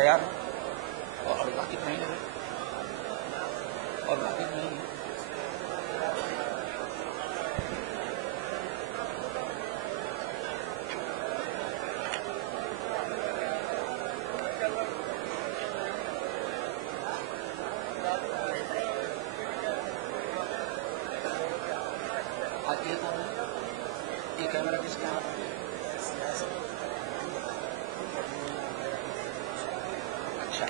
تیار ہو اور باقی نہیں ہے اور باقی نہیں ہے. یہ کیمرہ کس کا ہے؟ اچھا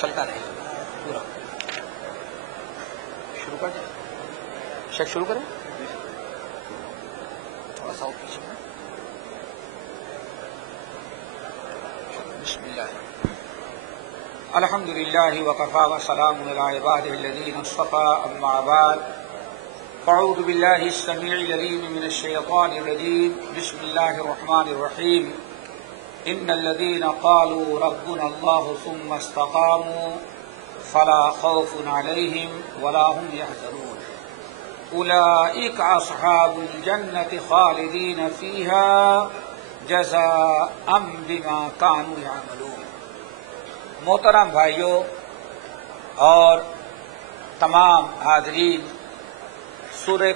چلتا رہے پورا. شروع کر دیں شیخ, شروع کریں تھوڑا سا پیچھے میں. بسم اللہ الحمد للہ وکفی وسلام علی عبادہ الذین اصطفی اما بعد فاعوذ باللہ السمیع العلیم من الشیطان الرجیم بسم اللہ الرحمن الرحیم ان الذین قالوا ربنا اللہ ثم استقاموا فلا خوف علیہم ولا هم يحزنون اولئک اصحاب الجنة خالدین فیہا جزاء بما كانوا يعملون. محترم بھائیوں اور تمام حاضرین, سورہ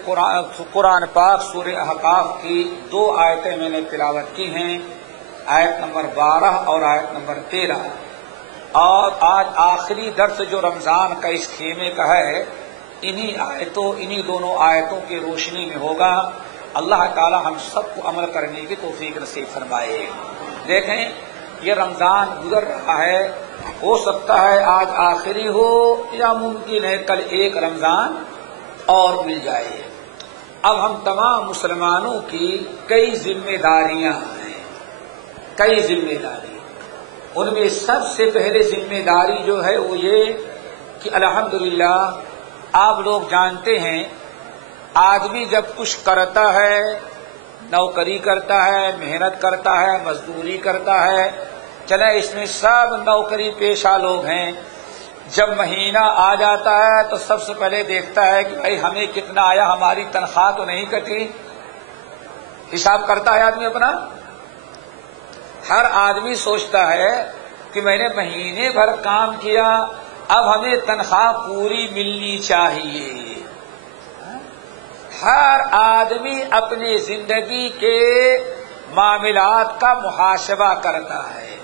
قرآن پاک سورہ احقاف کی 2 آیتیں میں نے تلاوت کی ہیں, آیت نمبر 12 اور آیت نمبر 13. اور آج آخری درس جو رمضان کا اس خیمے کا ہے انہی دونوں آیتوں کی روشنی میں ہوگا. اللہ تعالی ہم سب کو عمل کرنے کی توفیق نصیب فرمائے. دیکھیں یہ رمضان گزر رہا ہے, ہو سکتا ہے آج آخری ہو یا ممکن ہے کل ایک رمضان اور مل جائے. اب ہم تمام مسلمانوں کی کئی ذمہ داریاں ہیں, کئی ذمہ داری. ان میں سب سے پہلے ذمہ داری جو ہے وہ یہ کہ الحمدللہ آپ لوگ جانتے ہیں آدمی جب کچھ کرتا ہے, نوکری کرتا ہے, محنت کرتا ہے, مزدوری کرتا ہے, چلے اس میں سب نوکری پیشہ لوگ ہیں, جب مہینہ آ جاتا ہے تو سب سے پہلے دیکھتا ہے کہ بھائی ہمیں کتنا آیا, ہماری تنخواہ تو نہیں کٹی. حساب کرتا ہے آدمی اپنا. ہر آدمی سوچتا ہے کہ میں نے مہینے بھر کام کیا, اب ہمیں تنخواہ پوری ملنی چاہیے. ہر آدمی اپنی زندگی کے معاملات کا محاسبہ کرتا ہے.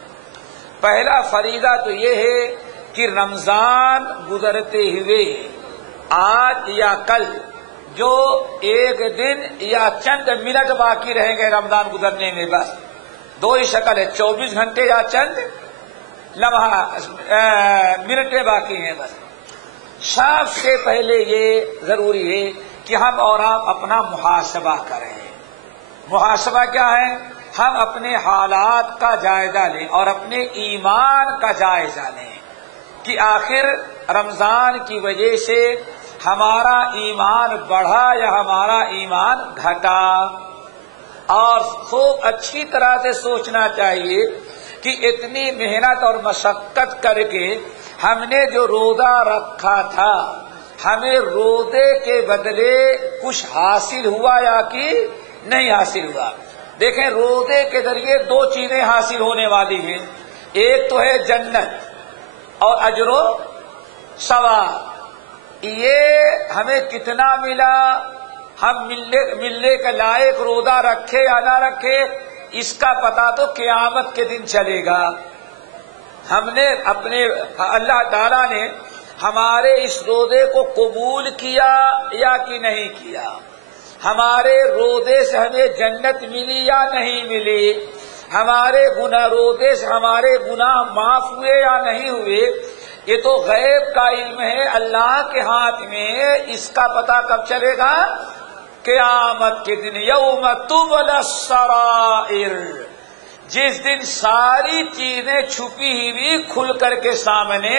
پہلا فریضہ تو یہ ہے کہ رمضان گزرتے ہوئے آج یا کل جو ایک دن یا چند منٹ باقی رہیں گے رمضان گزرنے میں, بس 2 ہی شکل ہے, 24 گھنٹے یا چند لمحہ منٹیں باقی ہیں بس. سب سے پہلے یہ ضروری ہے کہ ہم اور آپ اپنا محاسبہ کریں. محاسبہ کیا ہے؟ ہم اپنے حالات کا جائزہ لیں اور اپنے ایمان کا جائزہ لیں کہ آخر رمضان کی وجہ سے ہمارا ایمان بڑھا یا ہمارا ایمان گھٹا. اور خوب اچھی طرح سے سوچنا چاہیے کہ اتنی محنت اور مشقت کر کے ہم نے جو روزہ رکھا تھا ہمیں روزے کے بدلے کچھ حاصل ہوا یا کہ نہیں حاصل ہوا. دیکھیں روزے کے ذریعے 2 چیزیں حاصل ہونے والی ہیں, ایک تو ہے جنت اور اجر و ثواب. یہ ہمیں کتنا ملا, ہم ملنے کے لائق روزہ رکھے یا نہ رکھے, اس کا پتہ تو قیامت کے دن چلے گا. ہم نے اللہ تعالیٰ نے ہمارے اس روزے کو قبول کیا یا کہ نہیں کیا, ہمارے روزے سے ہمیں جنت ملی یا نہیں ملی, ہمارے روزے سے ہمارے گناہ معاف ہوئے یا نہیں ہوئے, یہ تو غیب کا علم ہے, اللہ کے ہاتھ میں. اس کا پتہ کب چلے گا؟ قیامت کے دن. یوم تبلی السرائر, جس دن ساری چیزیں چھپی ہوئی کھل کر کے سامنے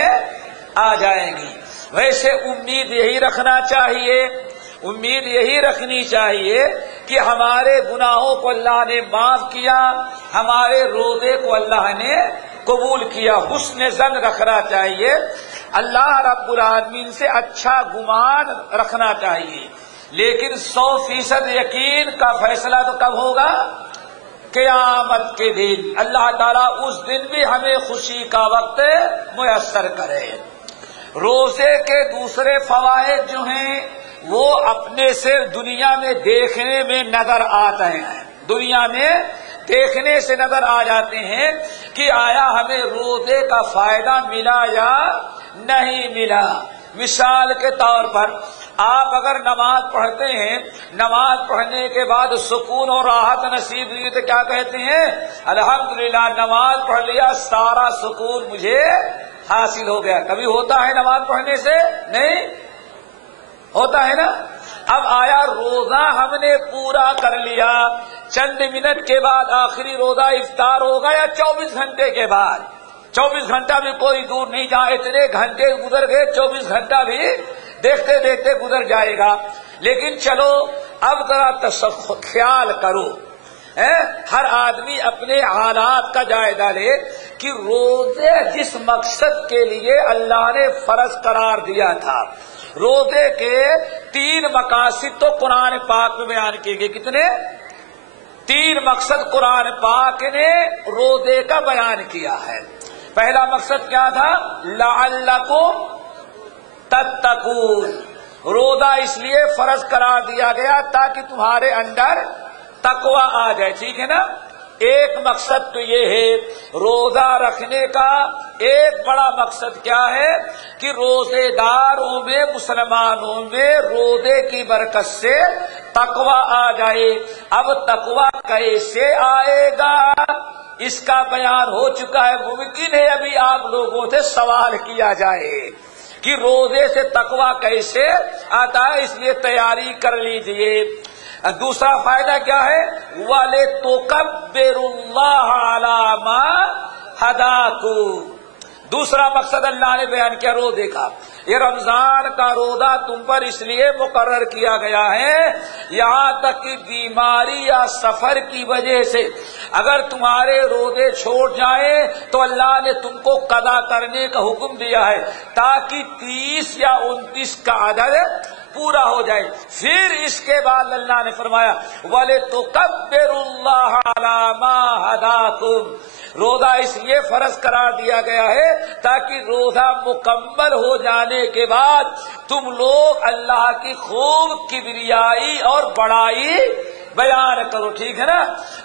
آ جائیں گی. ویسے امید یہی رکھنا چاہیے, امید یہی رکھنی چاہیے کہ ہمارے گناہوں کو اللہ نے معاف کیا, ہمارے روزے کو اللہ نے قبول کیا. حسن ظن رکھنا چاہیے, اللہ رب العالمین سے اچھا گمان رکھنا چاہیے. لیکن 100% یقین کا فیصلہ تو کب ہوگا؟ قیامت کے دن اللہ تعالیٰ اس دن بھی ہمیں خوشی کا وقت میسر کرے۔ روزے کے دوسرے فوائد جو ہیں وہ اپنے سے دنیا میں دیکھنے میں نظر آتے ہیں، دنیا میں دیکھنے سے نظر آ جاتے ہیں کہ آیا ہمیں روزے کا فائدہ ملا یا نہیں ملا۔ مثال کے طور پر آپ اگر نماز پڑھتے ہیں، نماز پڑھنے کے بعد سکون اور راحت نصیب ہوئی تو کیا کہتے ہیں؟ الحمدللہ نماز پڑھ لیا، سارا سکون مجھے حاصل ہو گیا۔ کبھی ہوتا ہے نماز پڑھنے سے؟ نہیں ہوتا ہے نا۔ اب آیا روزہ ہم نے پورا کر لیا، چند منٹ کے بعد آخری روزہ افطار ہوگا یا 24 گھنٹے کے بعد؟ 24 گھنٹہ بھی کوئی دور نہیں، جہاں اتنے گھنٹے گزر گئے 24 گھنٹہ بھی دیکھتے دیکھتے گزر جائے گا۔ لیکن چلو اب ذرا خیال کرو، ہر آدمی اپنے حالات کا جائزہ لے کہ روزے جس مقصد کے لیے اللہ نے فرض قرار دیا تھا، روزے کے 3 مقاصد تو قرآن پاک میں بیان کیے گئے۔ کتنے؟ 3 مقصد قرآن پاک نے روزے کا بیان کیا ہے۔ پہلا مقصد کیا تھا؟ لعلکم تتقون، روزہ اس لیے فرض قرار دیا گیا تاکہ تمہارے اندر تقوی آ جائے، ٹھیک ہے نا۔ ایک مقصد تو یہ ہے روزہ رکھنے کا، ایک بڑا مقصد کیا ہے کہ روزے داروں میں، مسلمانوں میں روزے کی برکت سے تقوی آ جائے۔ اب تقوی کیسے آئے گا اس کا بیان ہو چکا ہے، ممکن ہے ابھی آپ لوگوں سے سوال کیا جائے کہ روزے سے تقوی کیسے آتا ہے، اس لیے تیاری کر لیجئے۔ دوسرا فائدہ کیا ہے؟ وَلِتُكَبِّرُوا اللَّهَ عَلَى مَا هَدَاكُمْ، دوسرا مقصد اللہ نے بیان کیا روزے کا۔ یہ رمضان کا روزہ تم پر اس لیے مقرر کیا گیا ہے، یہاں تک کہ بیماری یا سفر کی وجہ سے اگر تمہارے روزے چھوٹ جائیں تو اللہ نے تم کو قضا کرنے کا حکم دیا ہے تاکہ 30 یا 29 کا عدد پورا ہو جائے۔ پھر اس کے بعد اللہ نے فرمایا وَلِتُكَبِّرُوا اللَّهَ عَلَى مَا هَدَاكُمْ، روزہ اس لیے فرض قرار دیا گیا ہے تاکہ روزہ مکمل ہو جانے کے بعد تم لوگ اللہ کی خوب کبریائی اور بڑائی بیان کرو، ٹھیک ہے نا۔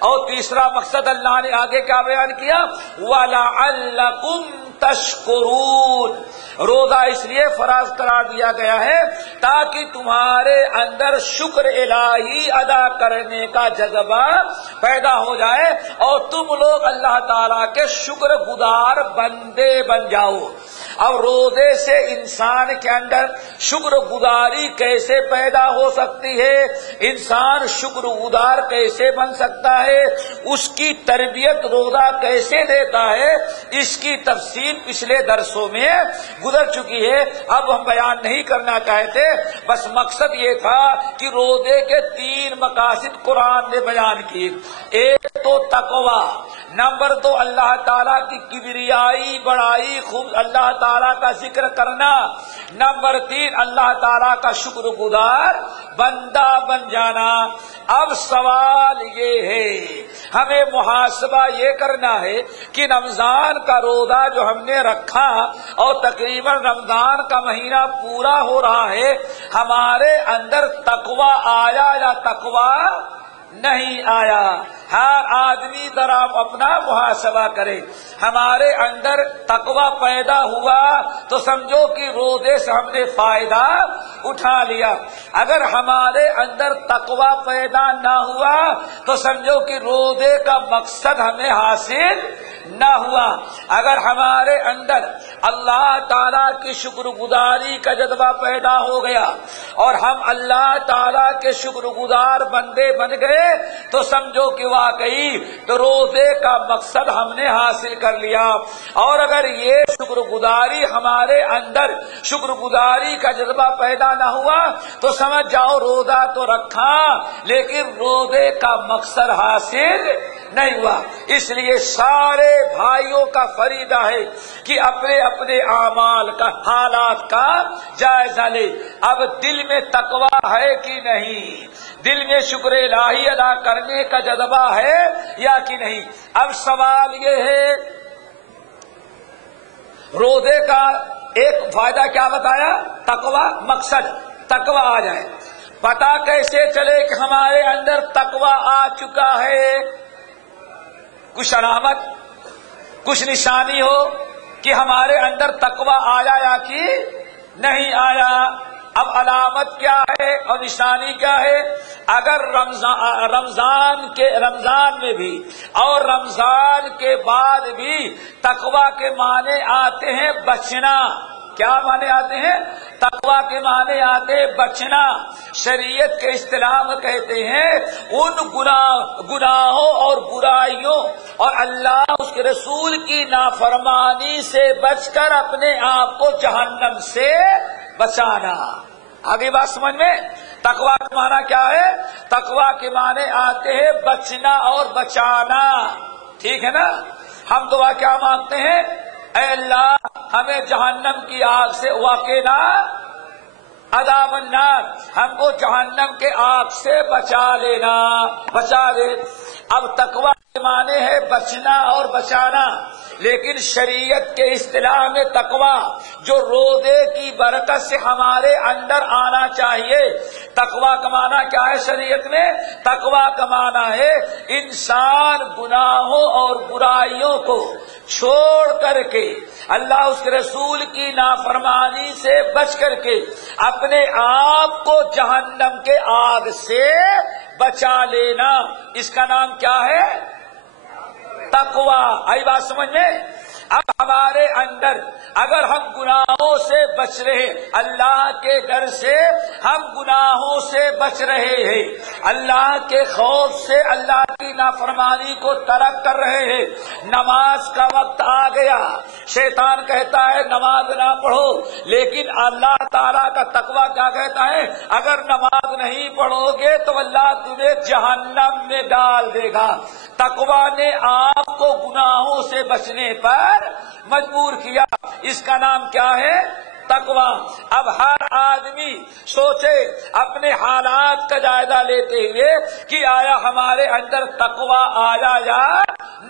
اور تیسرا مقصد اللہ نے آگے کیا بیان کیا؟ وَلَعَلَّكُمْ تَشْكُرُونَ، روزہ اس لیے فرض قرار دیا گیا ہے تاکہ تمہارے اندر شکر الہی ادا کرنے کا جذبہ پیدا ہو جائے اور تم لوگ اللہ تعالیٰ کے شکر گزار بندے بن جاؤ۔ اب روزے سے انسان کے اندر شکر گزاری کیسے پیدا ہو سکتی ہے، انسان شکر گزار کیسے بن سکتا ہے، اس کی تربیت روزہ کیسے دیتا ہے، اس کی تفصیل پچھلے درسوں میں گزر چکی ہے، اب ہم بیان نہیں کرنا چاہتے۔ بس مقصد یہ تھا کہ روزے کے 3 مقاصد قرآن نے بیان کیے۔ ایک تو تقوی، نمبر 2 اللہ تعالیٰ کی کبریائی بڑائی، خوب اللہ تعالیٰ کا ذکر کرنا، نمبر 3 اللہ تعالیٰ کا شکر گزار بندہ بن جانا۔ اب سوال یہ ہے، ہمیں محاسبہ یہ کرنا ہے کہ رمضان کا روزہ جو ہم نے رکھا اور تقریباً رمضان کا مہینہ پورا ہو رہا ہے، ہمارے اندر تقوی آیا یا تقوی نہیں آیا؟ ہر آدمی ذرا اپنا محاسبہ کرے۔ ہمارے اندر تقوی پیدا ہوا تو سمجھو کہ روزے سے ہم نے فائدہ اٹھا لیا، اگر ہمارے اندر تقوی پیدا نہ ہوا تو سمجھو کہ روزے کا مقصد ہمیں حاصل نہ ہوا۔ اگر ہمارے اندر اللہ تعالیٰ کی شکر گزاری کا جذبہ پیدا ہو گیا اور ہم اللہ تعالیٰ کے شکر گزار بندے بن گئے تو سمجھو کہ واقعی تو روزے کا مقصد ہم نے حاصل کر لیا۔ اور اگر یہ شکر گزاری ہمارے اندر شکر گزاری کا جذبہ پیدا نہ ہوا تو سمجھ جاؤ روزہ تو رکھا لیکن روزے کا مقصد حاصل نہیں ہوا۔ اس لیے سارے بھائیوں کا فریضہ ہے کہ اپنے اپنے اعمال کا، حالات کا جائزہ لے۔ اب دل میں تقوی ہے کہ نہیں؟ دل میں شکر الہی ادا کرنے کا جذبہ ہے یا کہ نہیں؟ اب سوال یہ ہے، روزے کا ایک فائدہ کیا بتایا؟ تقوی، مقصد تقوی آ جائے۔ پتہ کیسے چلے کہ ہمارے اندر تقوی آ چکا ہے؟ کچھ علامت، کچھ نشانی ہو کہ ہمارے اندر تقوی آیا یا کہ نہیں آیا۔ اب علامت کیا ہے اور نشانی کیا ہے؟ اگر رمضان میں بھی اور رمضان کے بعد بھی تقوی کے معنی آتے ہیں بچنا۔ کیا معنی آتے ہیں؟ تقوی کے معنی آتے ہیں بچنا۔ شریعت کے اصطلاح میں کہتے ہیں ان گناہوں اور برائیوں اور اللہ اس کے رسول کی نافرمانی سے بچ کر اپنے آپ کو جہنم سے بچانا۔ آگے بات سمجھ میں؟ تقوی کا معنی کیا ہے؟ تقوی کے معنی آتے ہیں بچنا اور بچانا، ٹھیک ہے نا؟ ہم دعا کیا مانگتے ہیں؟ اے اللہ ہمیں جہنم کی آگ سے واقعنا عذاب النار، ہم کو جہنم کے آگ سے بچا لینا، بچا دے۔ اب تقوی کے معنی ہے بچنا اور بچانا، لیکن شریعت کے اصطلاح میں تقوی جو روزے کی برکت سے ہمارے اندر آنا چاہیے، تقوی کا معنی کیا ہے شریعت میں؟ تقوی کا معنی ہے انسان گناہوں اور برائیوں کو چھوڑ کر کے اللہ اس کے رسول کی نافرمانی سے بچ کر کے اپنے آپ کو جہنم کے آگ سے بچا لینا، اس کا نام کیا ہے؟ تقوی۔ آئی بات سمجھ میں؟ اب ہمارے اندر اگر ہم گناہوں سے بچ رہے، اللہ کے ڈر سے ہم گناہوں سے بچ رہے ہیں، اللہ کے خوف سے اللہ کی نافرمانی کو ترک کر رہے ہیں، نماز کا وقت آ گیا، شیطان کہتا ہے نماز نہ پڑھو، لیکن اللہ تعالیٰ کا تقوی کیا کہتا ہے؟ اگر نماز نہیں پڑھو گے تو اللہ تمہیں جہنم میں ڈال دے گا۔ تقوی نے آپ کو گناہوں سے بچنے پر مجبور کیا، اس کا نام کیا ہے؟ تقوی۔ اب ہر آدمی سوچے اپنے حالات کا جائزہ لیتے ہوئے کہ آیا ہمارے اندر تقوی آیا یا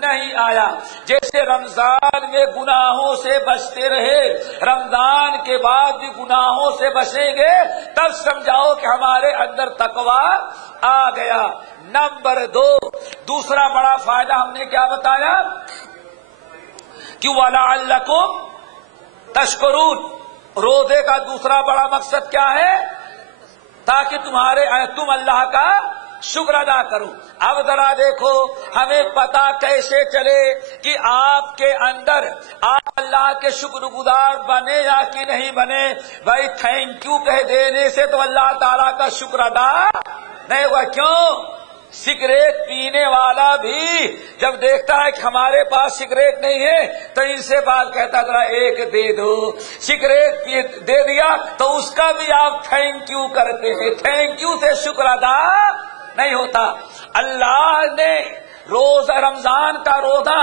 نہیں آیا۔ جیسے رمضان میں گناہوں سے بچتے رہے، رمضان کے بعد بھی گناہوں سے بچیں گے، تب سمجھاؤ کہ ہمارے اندر تقوی آ گیا۔ نمبر 2، دوسرا بڑا فائدہ ہم نے کیا بتایا کہ وَلَعَلَّكُمْ تَشْكُرُونَ۔ روزے کا دوسرا بڑا مقصد کیا ہے؟ تاکہ تم اللہ کا شکر ادا کرو۔ اب ذرا دیکھو ہمیں پتا کیسے چلے کہ آپ کے اندر آپ اللہ کے شکر گزار بنے یا کہ نہیں بنے؟ بھائی تھینک یو کہہ دینے سے تو اللہ تعالیٰ کا شکر ادا نہیں ہوا۔ کیوں؟ سگریٹ پینے والا بھی جب دیکھتا ہے کہ ہمارے پاس سگریٹ نہیں ہے تو ان سے بات کہتا ہے ذرا ایک دے دو، سگریٹ دے دیا تو اس کا بھی آپ تھینک یو کرتے ہیں، تھینک یو سے شکر ادا نہیں ہوتا۔ اللہ نے روزہ رمضان کا روزہ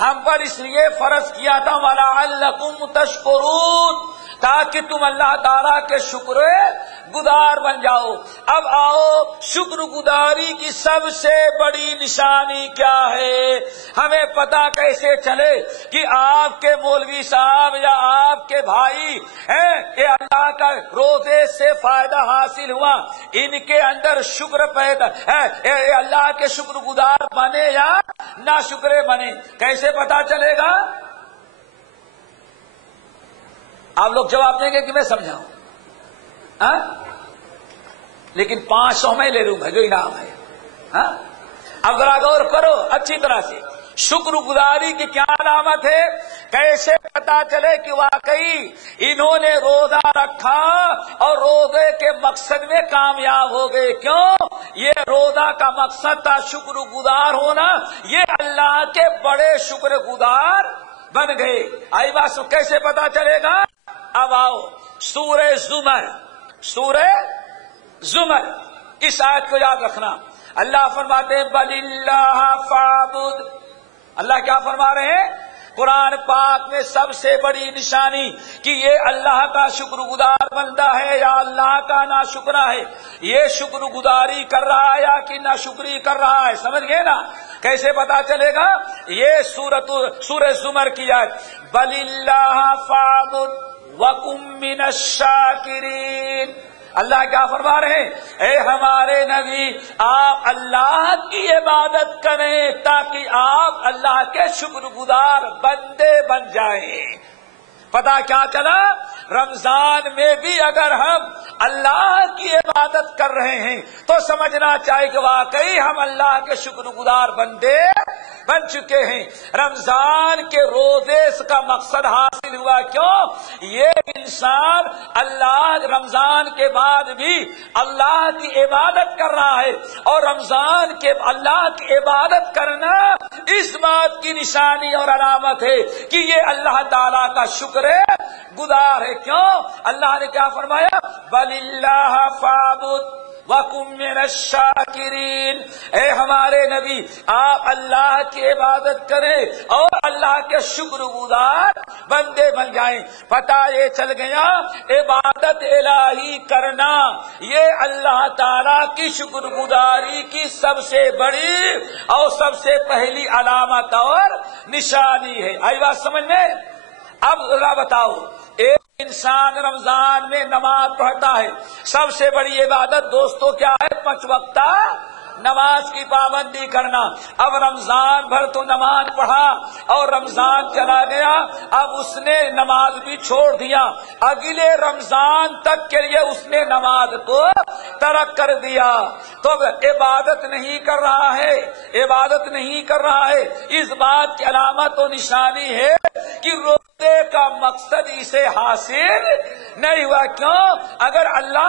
ہم پر اس لیے فرض کیا تھا وَلَعَلَّكُمْ تَشْكُرُونَ، تاکہ تم اللہ تعالیٰ کے شکر گزار بن جاؤ۔ اب آؤ شکر گزاری کی سب سے بڑی نشانی کیا ہے؟ ہمیں پتا کیسے چلے کہ آپ کے مولوی صاحب یا آپ کے بھائی ہیں کہ اللہ کا روزے سے فائدہ حاصل ہوا، ان کے اندر شکر پیدا ہے، اللہ کے شکر گزار بنے یا نہ شکرے بنے؟ کیسے پتا چلے گا؟ آپ لوگ جواب دیں گے کہ میں سمجھاؤں؟ لیکن 500 میں لے لوں گا جو انعام ہے۔ اب ذرا غور کرو اچھی طرح سے، شکر گزاری کی کیا علامت ہے؟ کیسے پتا چلے کہ واقعی انہوں نے روزہ رکھا اور روزے کے مقصد میں کامیاب ہو گئے؟ کیوں؟ یہ روزہ کا مقصد تھا شکر گزار ہونا، یہ اللہ کے بڑے شکر گزار بن گئے۔ آئی بات کیسے پتا چلے گا؟ اب آؤ سورہ زمر اس آیت کو یاد رکھنا۔ اللہ فرماتے ہیں بل اللہ فاعبد، اللہ کیا فرما رہے ہیں؟ قرآن پاک میں سب سے بڑی نشانی کہ یہ اللہ کا شکر گزار بندہ ہے یا اللہ کا ناشکرا ہے، یہ شکر گزاری کر رہا ہے یا کہ ناشکری کر رہا ہے، سمجھ گئے نا؟ کیسے پتا چلے گا؟ یہ سورہ زمر کی آیت، بل اللہ فاعبد وکن من الشاکرین۔ اللہ کیا فرما رہے ہیں؟ اے ہمارے نبی، آپ اللہ کی عبادت کریں تاکہ آپ اللہ کے شکر گزار بندے بن جائیں۔ پتا کیا چلا؟ رمضان میں بھی اگر ہم اللہ کی عبادت کر رہے ہیں تو سمجھنا چاہیے کہ واقعی ہم اللہ کے شکر گزار بندے بن چکے ہیں۔ رمضان کے روزے کا مقصد حاصل ہوا، کیوں؟ یہ انسان اللہ رمضان کے بعد بھی اللہ کی عبادت کر رہا ہے، اور رمضان کے اللہ کی عبادت کرنا اس بات کی نشانی اور علامت ہے کہ یہ اللہ تعالیٰ کا شکر گزار ہے۔ کیوں؟ اللہ نے کیا فرمایا؟ بل اللہ فاعبد وکن من الشاکرین۔ اے ہمارے نبی، آپ اللہ کی عبادت کریں اور اللہ کے شکر گزار بندے بن جائیں۔ پتہ یہ چل گیا عبادت الہی کرنا یہ اللہ تعالی کی شکر گزاری کی سب سے بڑی اور سب سے پہلی علامت اور نشانی ہے۔ آئی بات سمجھ میں؟ اب ذرا بتاؤ، ایک انسان رمضان میں نماز پڑھتا ہے، سب سے بڑی عبادت دوستو کیا ہے؟ 5 وقتہ نماز کی پابندی کرنا۔ اب رمضان بھر تو نماز پڑھا اور رمضان چلا گیا، اب اس نے نماز بھی چھوڑ دیا، اگلے رمضان تک کے لیے اس نے نماز کو ترک کر دیا، تو عبادت نہیں کر رہا ہے، عبادت نہیں کر رہا ہے۔ اس بات کی علامت و نشانی ہے کہ روزے کا مقصد اسے حاصل نہیں ہوا۔ کیوں؟ اگر اللہ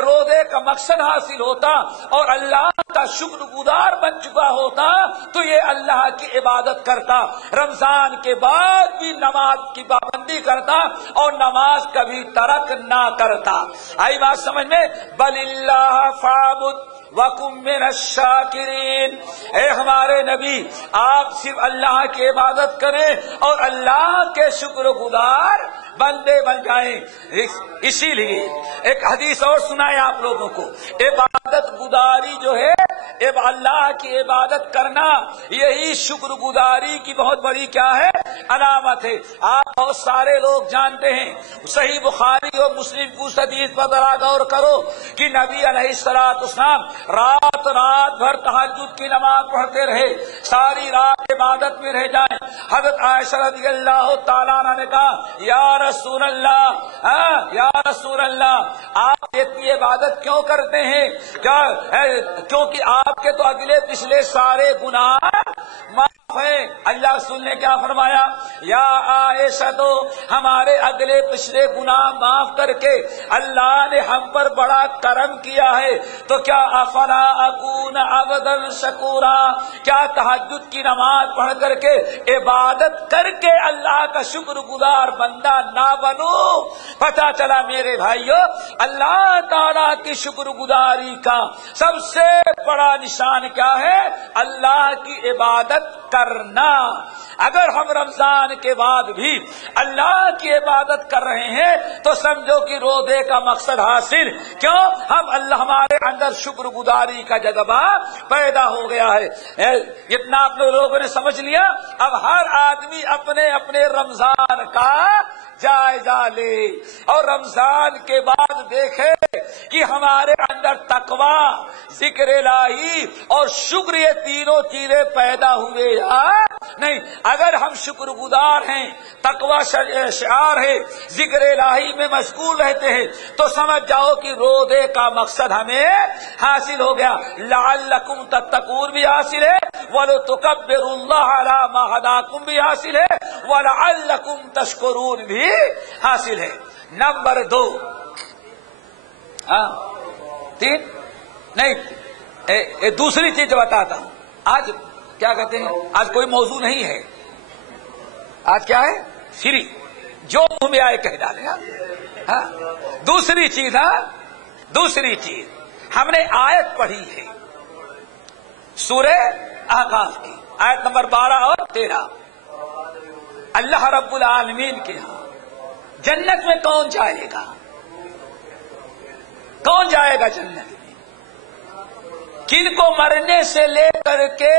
روزے کا مقصد حاصل ہوتا اور اللہ کا شکر گزار بن چکا ہوتا تو یہ اللہ کی عبادت کرتا، رمضان کے بعد بھی نماز کی پابندی کرتا اور نماز کبھی ترک نہ کرتا۔ آئی بات سمجھ میں؟ بل اللہ فاعبد وکن من الشاکرین۔ اے ہمارے نبی، آپ صرف اللہ کی عبادت کریں اور اللہ کے شکر گزار بندے بن جائیں۔ اسی لیے ایک حدیث اور سنائے آپ لوگوں کو، عبادت گزاری جو ہے، اللہ کی عبادت کرنا یہی شکر گزاری کی بہت بڑی کیا ہے؟ علامت ہے۔ آپ بہت سارے لوگ جانتے ہیں، صحیح بخاری اور مسلم کی اس حدیث پر ذرا غور کرو کہ نبی علیہ السلام رات بھر تہجد کی نماز پڑھتے رہے، ساری رات عبادت میں رہ جائیں۔ حضرت عائشہ رضی اللہ تعالیٰ عنہ نے کہا، یا رسول اللہ، یا رسول اللہ، آپ اتنی عبادت کیوں کرتے ہیں؟ کیونکہ آپ کے تو اگلے پچھلے سارے گناہ معاف ہیں۔ اللہ رسول نے کیا فرمایا؟ یا عائشہ، تو ہمارے اگلے پچھلے گناہ معاف کر کے اللہ نے ہم پر بڑا کرم کیا ہے، تو کیا افلا اکون عبدا شکورا، کیا تہجد کی نماز پڑھ کر کے عبادت کر کے اللہ کا شکر گزار بندہ نہ بنوں؟ پتہ چلا میرے بھائیو، اللہ تعالیٰ کی شکر گزاری کا سب سے بڑا نشان کیا ہے؟ اللہ کی عبادت کرنا۔ اگر ہم رمضان کے بعد بھی اللہ کی عبادت کر رہے ہیں تو سمجھو کہ روزے کا مقصد حاصل۔ کیوں؟ ہمارے اندر شکر گزاری کا جذبہ پیدا ہو گیا ہے۔ اتنا آپ لوگوں نے سمجھ لیا؟ اب ہر آدمی اپنے اپنے رمضان کا جائزہ لے اور رمضان کے بعد دیکھے کہ ہمارے اندر تقوی، ذکر الہی اور شکر، یہ تینوں چیزیں پیدا ہوئے یا نہیں۔ اگر ہم شکر گزار ہیں، تقوی شعار ہے، ذکر الہی میں مشغول رہتے ہیں، تو سمجھ جاؤ کہ روزے کا مقصد ہمیں حاصل ہو گیا۔ لعلکم تتقون بھی حاصل ہے، وَلِتُكَبِّرُوا اللَّهَ عَلَىٰ مَا هَدَاكُمْ بھی حاصل ہے، وَلَعَلَّكُمْ تَشْكُرُونَ بھی حاصل ہے۔ نمبر 2، 3 نہیں، دوسری چیز بتاتا ہوں۔ آج کیا کہتے ہیں؟ آج کوئی موضوع نہیں ہے، آج کیا ہے؟ فری، جو منہ میں آئے کہہ ڈالے گا۔ دوسری چیز ہم نے آیت پڑھی ہے سورہ احقاف کی، آیت نمبر 12 اور 13۔ اللہ رب العالمین کے ہاں جنت میں کون جائے گا؟ کون جائے گا جنت میں؟ کن کو مرنے سے لے کر کے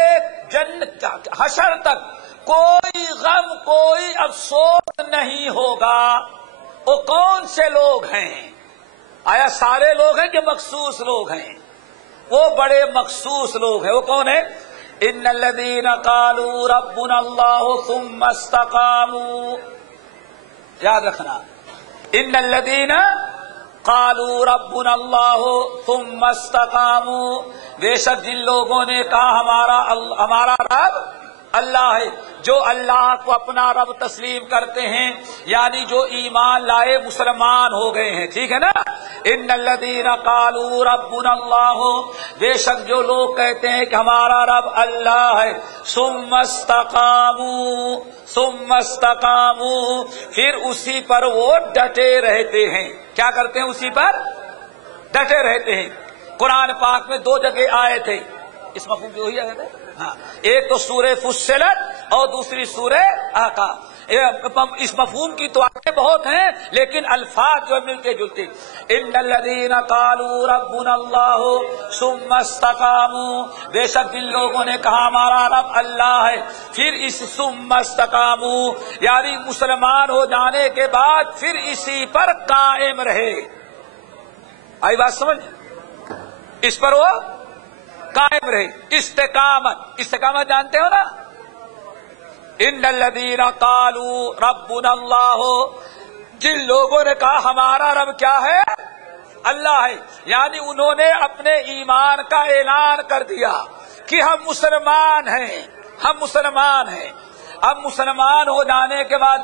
جنت حشر تک کوئی غم کوئی افسوس نہیں ہوگا؟ وہ کون سے لوگ ہیں؟ آیا سارے لوگ ہیں کہ مخصوص لوگ ہیں؟ وہ بڑے مخصوص لوگ ہیں. وہ کون ہیں؟ ان الذین قالوا ربنا اللہ ثم استقاموا. یاد رکھنا، ان الذین قالوا ربنا اللہ ثم استقاموا، بے شک جن لوگوں نے کہا ہمارا رب اللہ ہے، جو اللہ کو اپنا رب تسلیم کرتے ہیں، یعنی جو ایمان لائے مسلمان ہو گئے ہیں. ٹھیک ہے نا؟ ان الذین قالوا ربنا اللہ، بے شک جو لوگ کہتے ہیں کہ ہمارا رب اللہ ہے، ثم استقاموا، ثم استقاموا، پھر اسی پر وہ ڈٹے رہتے ہیں. کیا کرتے ہیں؟ اسی پر ڈٹے رہتے ہیں. قرآن پاک میں 2 جگہ آئے تھے. اس مفہوم جو ہی آئے تھے، ہاں، ایک تو سورہ فصلت اور دوسری سورہ احقاف. اس مفہوم کی تو آگے بہت ہیں، لیکن الفاظ جو ملتے جلتے. ان الذین قالوا ربنا اللہ ثم استقاموا، بے شک جن لوگوں نے کہا ہمارا رب اللہ ہے، پھر اس ثم استقاموا یعنی مسلمان ہو جانے کے بعد پھر اسی پر قائم رہے. آئی بات سمجھ؟ اس پر وہ قائم رہے. استقامت جانتے ہو نا؟ ان الذین قالوا ربنا اللہ، جن لوگوں نے کہا ہمارا رب کیا ہے؟ اللہ ہے، یعنی انہوں نے اپنے ایمان کا اعلان کر دیا کہ ہم مسلمان ہیں، ہم مسلمان ہیں. اب مسلمان ہو جانے کے بعد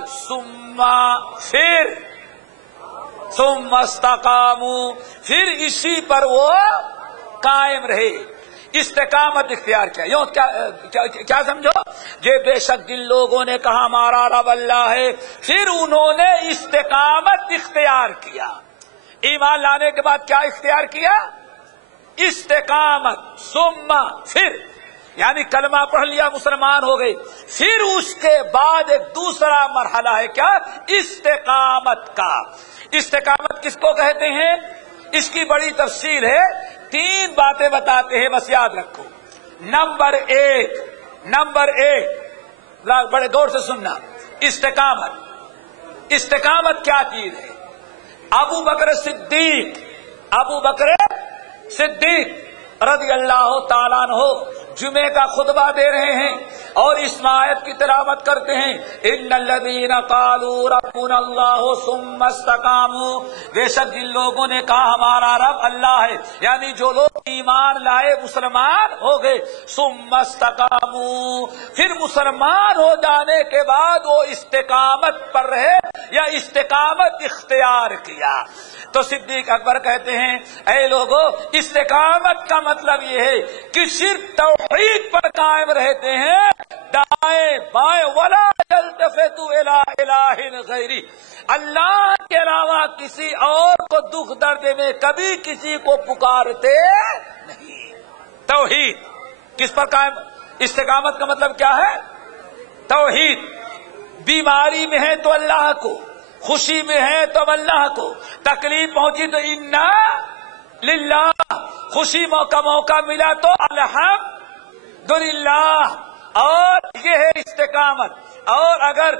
ثم استقاموا، پھر اسی پر وہ قائم رہے. استقامت اختیار کیا. یوں کیا سمجھو؟ بے شک جن لوگوں نے کہا ہمارا رب اللہ ہے، پھر انہوں نے استقامت اختیار کیا. ایمان لانے کے بعد کیا اختیار کیا؟ استقامت. ثم، پھر یعنی کلمہ پڑھ لیا، مسلمان ہو گئے. پھر اس کے بعد ایک دوسرا مرحلہ ہے، کیا؟ استقامت کا. استقامت کس کو کہتے ہیں؟ اس کی بڑی تفصیل ہے. 3 باتیں بتاتے ہیں، بس یاد رکھو. نمبر ایک بڑے غور سے سننا. استقامت کیا چیز ہے؟ ابو بکر صدیق رضی اللہ تعالیٰ عنہ جمعے کا خطبہ دے رہے ہیں اور اس آیت کی تلاوت کرتے ہیں. ان الذین قالوا ربنا اللہ ثم استقاموا، بے شک جن لوگوں نے کہا ہمارا رب اللہ ہے، یعنی جو لوگ ایمان لائے مسلمان ہو گئے. ثم استقاموا، پھر مسلمان ہو جانے کے بعد وہ استقامت پر رہے یا استقامت اختیار کیا. تو صدیق اکبر کہتے ہیں اے لوگو، استقامت کا مطلب یہ ہے کہ صرف توحید پر قائم رہتے ہیں، دائیں بائیں، ولا یلتفتوا الی الہ غیری، اللہ کے علاوہ کسی اور کو دکھ درد میں کبھی کسی کو پکارتے نہیں. توحید کس پر قائم؟ استقامت کا مطلب کیا ہے؟ توحید. بیماری میں ہے تو اللہ کو، خوشی میں ہے تو اللہ کو، تکلیف پہنچی تو انا للہ، خوشی کا موقع ملا تو الحمدللہ. اور یہ ہے استقامت. اور اگر